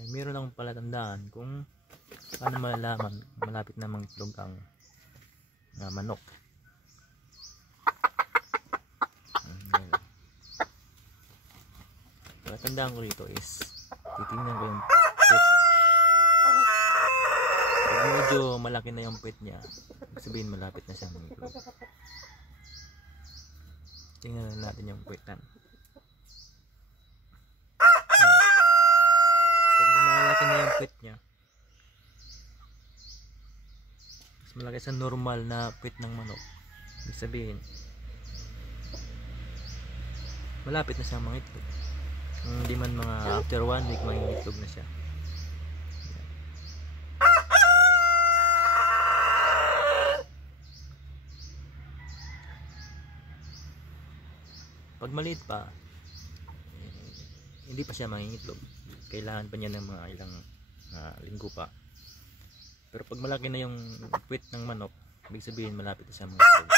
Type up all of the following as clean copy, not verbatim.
ay meron akong palatandaan kung paano malalaman malapit na mangitlog ang manok. Palatandaan ko dito is titingnan ko yung pit. Pag medyo malaki na yung pit niya, sabihin malapit na siyang mangitlog. Tingnan natin yung puwitan. Pag malaki na yung puwit niya, mas malaki sa normal na puwit ng manok, ibig sabihin malapit na siyang mangitlog. Hindi man mga after 1 week mangitlog na siya. Pag maliit pa, hindi pa siya mangingitlog. Kailangan pa niya ng mga ilang linggo pa. Pero pag malaki na yung puwit ng manok, ibig sabihin malapit na siya mangingitlog.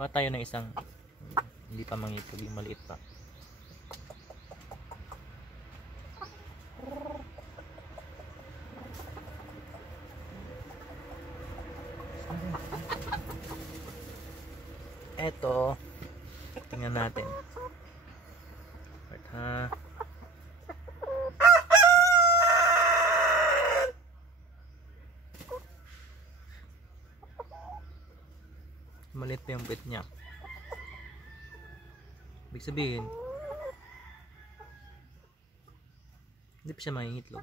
Kuha tayo ng isang hindi pa mangingitlog, yung maliit pa. Eto, tingnan natin. Right, ha. Maliit pa yung puwit niya. Ibig sabihin hindi pa siya mangingitlog.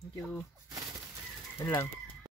Thank you. Yan lang.